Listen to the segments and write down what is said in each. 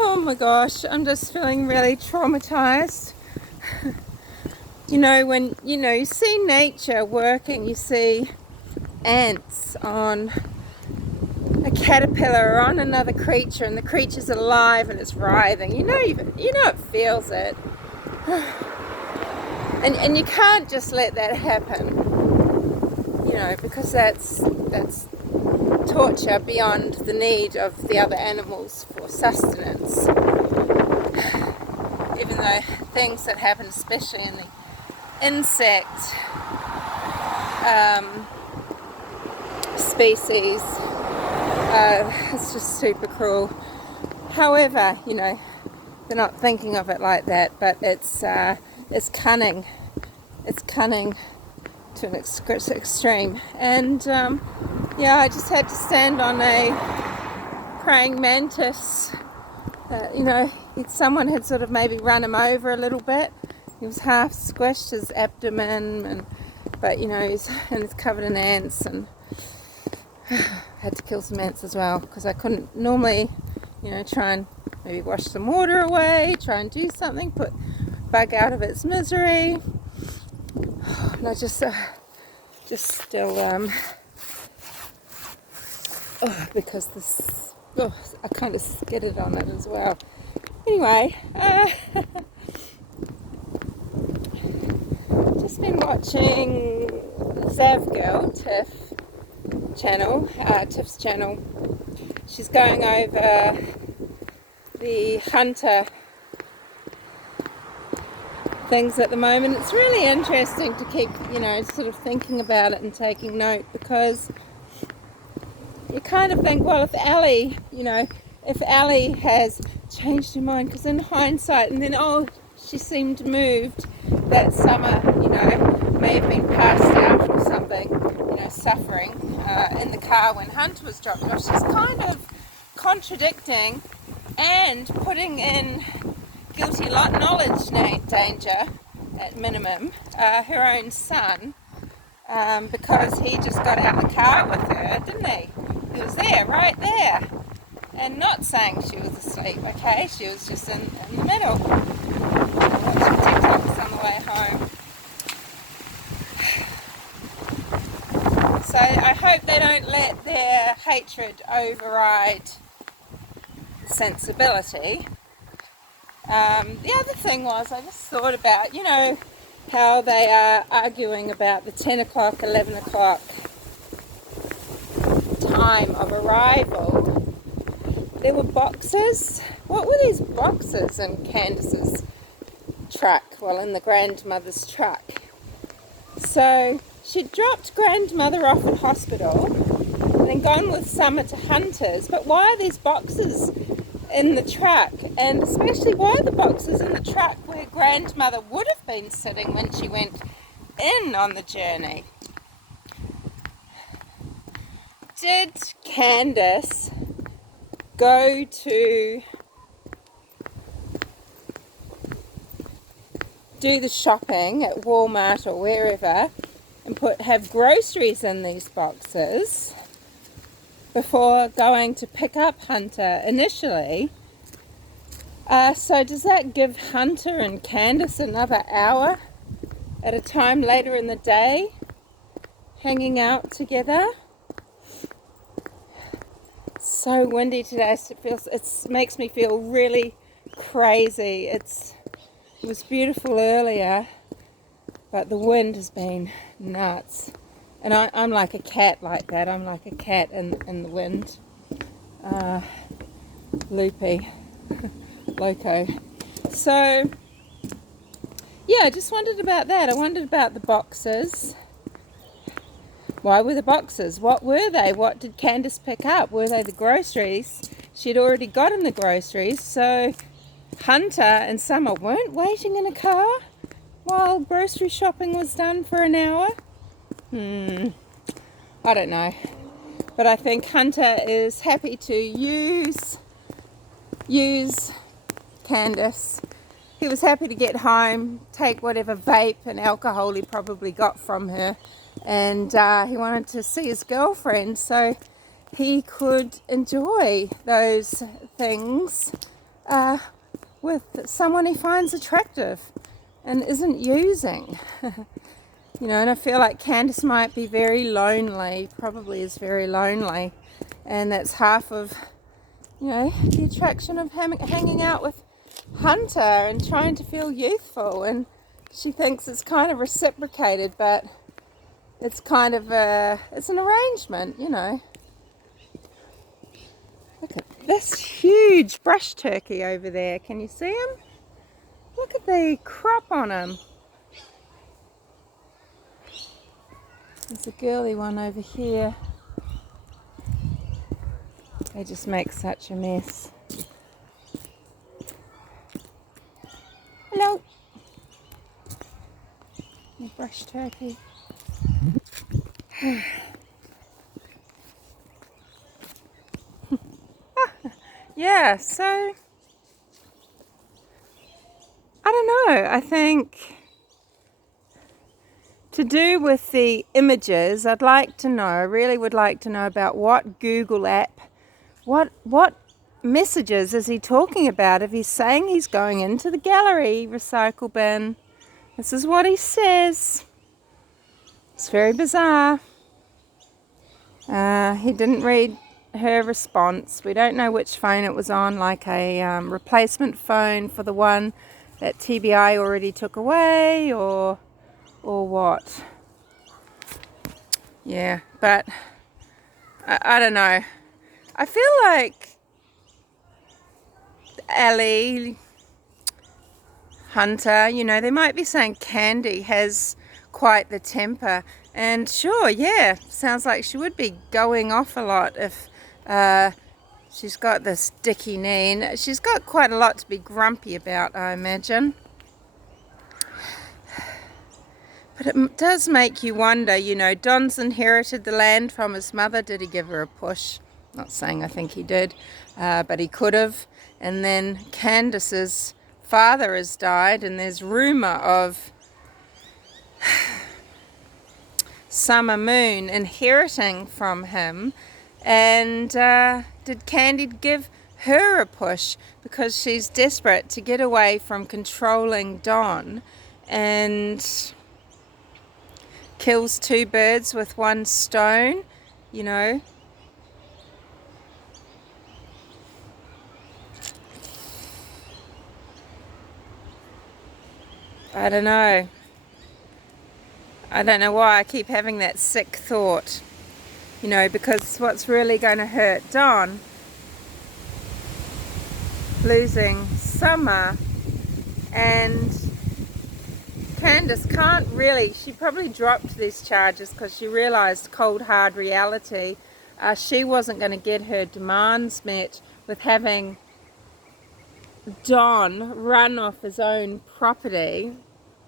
Oh my gosh, I'm just feeling really traumatized. You know, when you see nature working, you see ants on a caterpillar or on another creature, and the creature's alive and it's writhing. You know it feels it. And you can't just let that happen. Because that's torture beyond the need of the other animals for sustenance. Even though things that happen, especially in the insect species, it's just super cruel. However, they're not thinking of it like that, but it's cunning. It's cunning to an extreme. And I just had to stand on a praying mantis. Someone had sort of maybe run him over a little bit. He was half squished, his abdomen, but he's covered in ants, and had to kill some ants as well, because I couldn't normally, try and maybe wash some water away, try and do something, put bug out of its misery. And I just still, because this, I kind of skidded on it as well. Anyway, just been watching Zavgirl, Tiff's channel. She's going over the hunter things at the moment. It's really interesting to keep, sort of thinking about it and taking note, because you kind of think, well, if Allie has changed her mind, because in hindsight, and then, she seemed moved that summer, may have been passed out or something, suffering in the car when Hunter was dropped off. She's kind of contradicting and putting in guilty knowledge danger, at minimum, her own son, because he just got out of the car with her, didn't he? He was there, right there, and not saying she was asleep, okay? She was just in the middle. Watching TikToks on the way home. So I hope they don't let their hatred override sensibility. The other thing was, I just thought about, how they are arguing about the 10 o'clock, 11 o'clock time of arrival. There were boxes. What were these boxes in Candus's truck? Well, in the grandmother's truck. So she dropped grandmother off at hospital and then gone with Summer to Hunters. But why are these boxes in the truck? And especially, why are the boxes in the truck where grandmother would have been sitting when she went in on the journey? Did Candus go to do the shopping at Walmart or wherever and have groceries in these boxes before going to pick up Hunter initially? So does that give Hunter and Candus another hour at a time later in the day hanging out together? It's so windy today, so it makes me feel really crazy. It was beautiful earlier, but the wind has been nuts. And I'm like a cat like that. I'm like a cat in the wind. Loopy. Loco. So, yeah, I just wondered about that. I wondered about the boxes. Why were the boxes? What were they? What did Candus pick up? Were they the groceries? She'd already gotten the groceries, so Hunter and Summer weren't waiting in a car while grocery shopping was done for an hour? I don't know. But I think Hunter is happy to use Candus. He was happy to get home, take whatever vape and alcohol he probably got from her, and he wanted to see his girlfriend so he could enjoy those things with someone he finds attractive and isn't using. And I feel like Candus might be very lonely, probably is very lonely, and that's half of, the attraction of hanging out with Hunter and trying to feel youthful. And she thinks it's kind of reciprocated, but it's kind of it's an arrangement, Look at this huge brush turkey over there. Can you see him? Look at the crop on him. There's a girly one over here. They just make such a mess. Hello. The brush turkey. Yeah, so I don't know. I think to do with the images, I really would like to know about what Google app, what messages is he talking about if he's saying he's going into the gallery recycle bin. This is what he says. It's very bizarre. He didn't read her response. We don't know which phone it was on, like a replacement phone for the one that TBI already took away, or what. Yeah, but I don't know. I feel like Ellie, Hunter, they might be saying Candi has quite the temper. And sure, yeah, sounds like she would be going off a lot if she's got this dicky knee. And she's got quite a lot to be grumpy about, I imagine. But it does make you wonder, Don's inherited the land from his mother. Did he give her a push? Not saying I think he did, but he could have. And then Candus's father has died, and there's rumour of Summer Moon inheriting from him. And did Candi give her a push because she's desperate to get away from controlling Don, and kills two birds with one stone, I don't know. I don't know why I keep having that sick thought, because what's really going to hurt Don, losing Summer, and Candus can't really, she probably dropped these charges because she realised cold hard reality. She wasn't going to get her demands met with having Don run off his own property,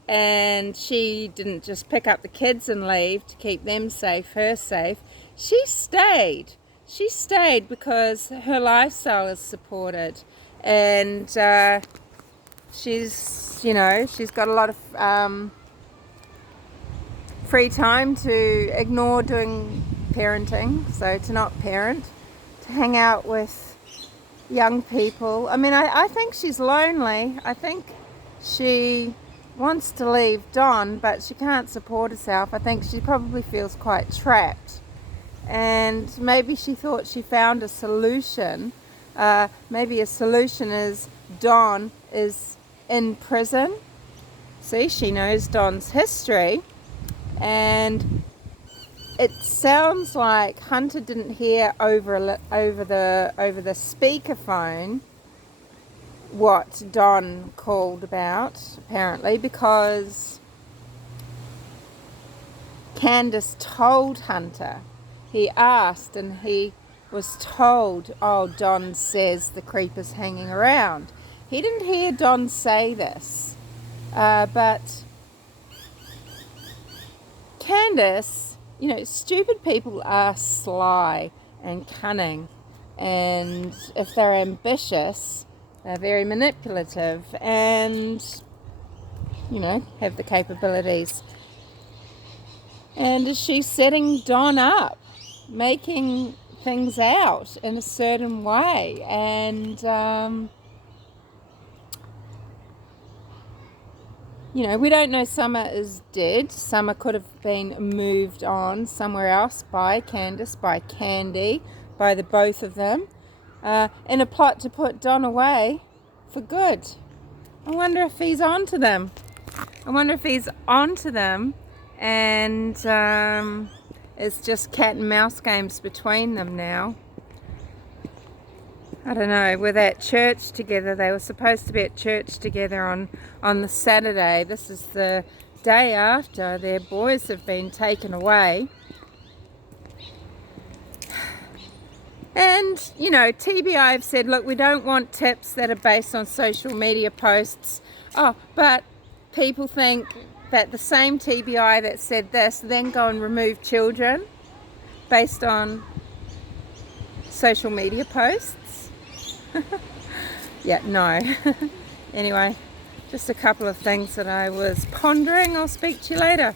and she didn't just pick up the kids and leave to keep them safe, her safe. She stayed because her lifestyle is supported, and she's got a lot of free time to ignore doing parenting, so to not parent, to hang out with young people. I mean, I think she's lonely. I think she wants to leave Don, but she can't support herself. I think she probably feels quite trapped, and maybe she thought she found a solution. Maybe a solution is Don is in prison. See, she knows Don's history, and it sounds like Hunter didn't hear over the speakerphone what Don called about, apparently, because Candus told Hunter. He asked, and he was told, "Oh, Don says the creeper's hanging around." He didn't hear Don say this, but Candus, stupid people are sly and cunning, and if they're ambitious, they're very manipulative and, have the capabilities. And is she setting Don up, making things out in a certain way? And You know, we don't know Summer is dead. Summer could have been moved on somewhere else by Candus, by Candi, by the both of them, in a plot to put Don away for good. I wonder if he's on to them. I wonder if he's on to them and it's just cat and mouse games between them now. I don't know, we're at church together. They were supposed to be at church together on the Saturday. This is the day after their boys have been taken away. And, you know, TBI have said, look, we don't want tips that are based on social media posts. Oh, but people think that the same TBI that said this then go and remove children based on social media posts. Yeah, no. Anyway, just a couple of things that I was pondering. I'll speak to you later.